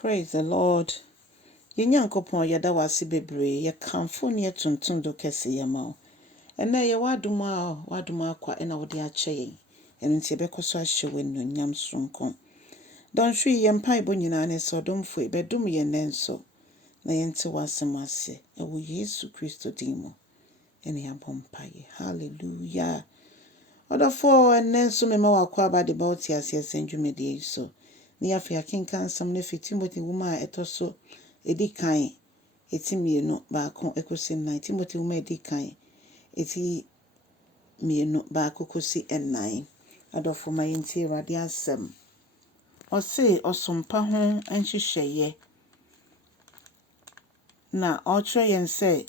Praise the Lord. Yenyankopon yada wase bebre ye kamfo ne tuntun do kese yema. Ena ye waduma kwa ena wode ache yen. Eno nti bekoso ahye wenu nyam sonkon. Don hwi ye mpai bo nyina ne so domfo bedum ye nenso. Na yente wasem ase ewo Yesu Kristo dimo. Ene yabompaye. Hallelujah. Odafo enenso mema wakwa abade bauti ase senjumede so. Ni afi akinkan sam ne 1Timothy woma etoso edikan etimienu baako ekosi 1Timothy woma edikan eti mienu baako kosi 9. Adofo mayenti Awurade asem. Ose osompa ho anhyehyeye. Na otre yen se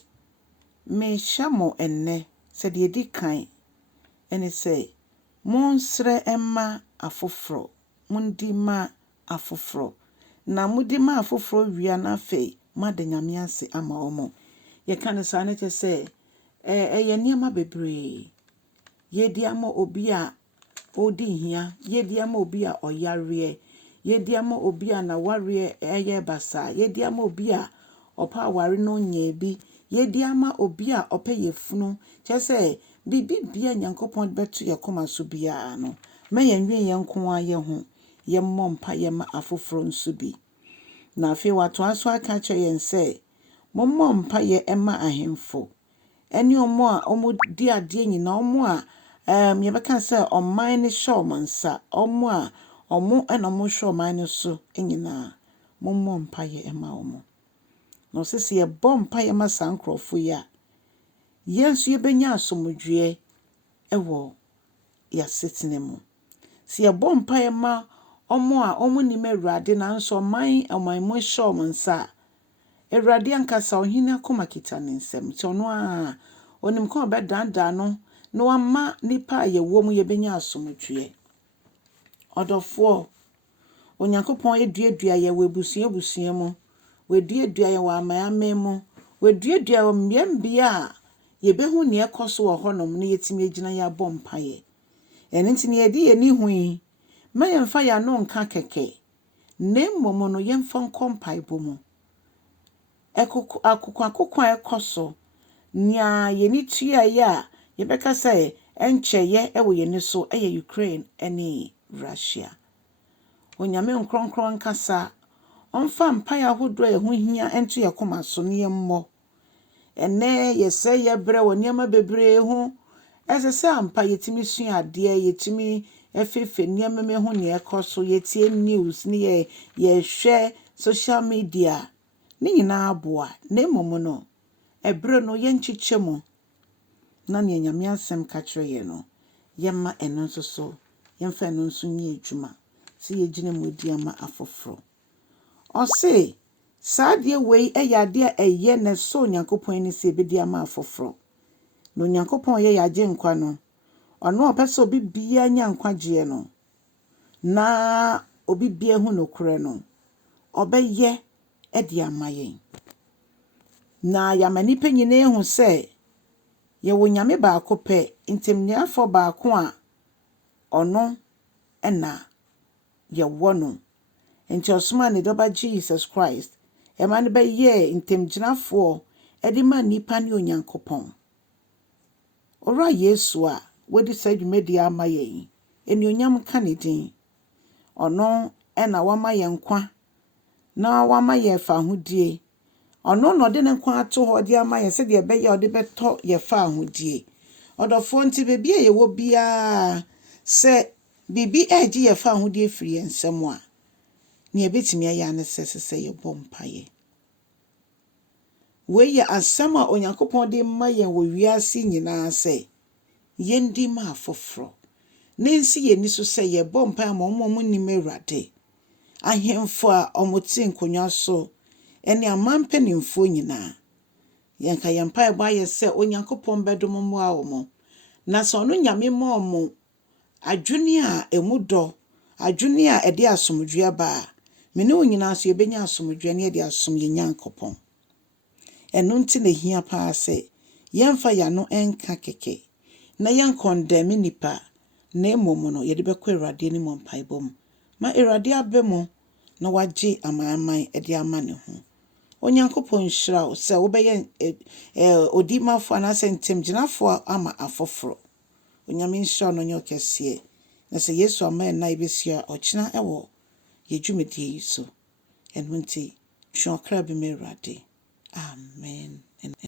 me hyamo enne se de edikan ene se monsre emma afoforo mundi ma afoforo na mudi ma afoforo wia na fe made nyame ase ama omo ye kan sa na se ye niam bebre ye di ama obi a odi hia ye di ama obi a oyare ye di ama obi a na ware eye basa ye di ama obi a opa ware no nya bi ye di ama obi a opa yefunu che se bibi bia Nyankopon beto ye koma so bia no me yenwen yenko aye ho ye mmompa ye ma afoforo nso bi na afi wato aso aka che yen se mommompa ye ema ahemfo eni omo a omo di ade nyina omo a ye beka se oman ne show mansa omo a omo ena omo show man ne so nyina mommompa ye ema omo no sese ye bompa ye ma sankrofo ya yensu ye benya asomdwe ewo ya setinemu si ye bompa ye ma omo a omo ni Awurade na nso oman mo show mansa Awurade ankasa ohina koma kita ne nsem ti ono a onim ko be danda no no ama nipa ye wo mu ye benya asomdwe odofo Onyankopon eduadua ye webusuabusua mu weduadua ye wa amayame mu weduadua wo mbia ye behu ne ekoso wo honom ne yetimi agina ya bompa ye ene ntini ye di ye ni hui ma ye mfa ya no nka keke ne mmomo no ye mfa nkompai bomu akukwa ekoso nya ye ni tua ya ye beka say enche ye ewo ye ni so eye Ukraine ene Russia onyame nkronkron nkasa onfa mpaya hodo ye ho hia ento ye koma so ne mmo ene ye se ye bre woniama bebre ho esese ampa yetimi sua ade yetimi efefe niama me ho ne ekoso yetie news ne ye hwe social media ni nyina aboa na momo no ebre no ye nchichemu na ne nyame asem ka kire ye no ye ma eno so ye mfa eno nso ni adwuma si ye gine modi ama afoforo ose saade wei eyade eye ne so Nyankopon ni se bedi ama afoforo no Nyankopon ye yaje nkwa no ono opese obi bia nya nkwaje no na obi bia hu nokure no obeye edi amaye na ya manipa nyina ehu se ye wo nyame baako pe ntemniafo baako a ono ena ye wono enti osoma ne doba Jesus Christ e man be ye ntemginafo edi ma nipa ne Onyankopon ora Yesu a wodi sadwumedi amaye eni onyam kanedin ono ena wama ye nkwa na wama ye fa hodie ono no de ne nkwa ato ho de amaye se de be ye ode beto ye fa hodie odofo nti bebia ye wo bia se bibi eji ye fa hodie firi ensem a ne ebetimi ya ne sese ye bompaye we ye asama Onyankopon de maye wo wiase nyina se yendi ma afoforo nensi ye ni so se ye bompa ma omo ni Awurade ahemfo a omoti nkonwa so ene amampanimfo nyina yanka yempa e ba ye se Onyankopon bedom mu a omo na so no nyame ma omo adwene a emudo adwene a ede asomdwe ba mene onyina so ye benya asomdwe ne ede asom ye Nyankopon eno nti ne hia pa se yemfa ya no enka keke na yankondem nipa na emomo no ye de bekọ Awurade ni mo mpaibom ma Awurade abemo na wagye amaman de ama ne ho. Onyankopɔn nhyira wo sɛ wobɛyɛ odimafo anaasɛ ntamgyinafo ama afoforɔ. Onyame nhyira no nyɛ ɔkɛseɛ. Na sɛ Yesu ama yɛn na yɛbɛsi a ɔkyena ɛwɔ yɛdwumadie yi so. Ɛno nti, twe ɔkra bi ma Awurade. Amen.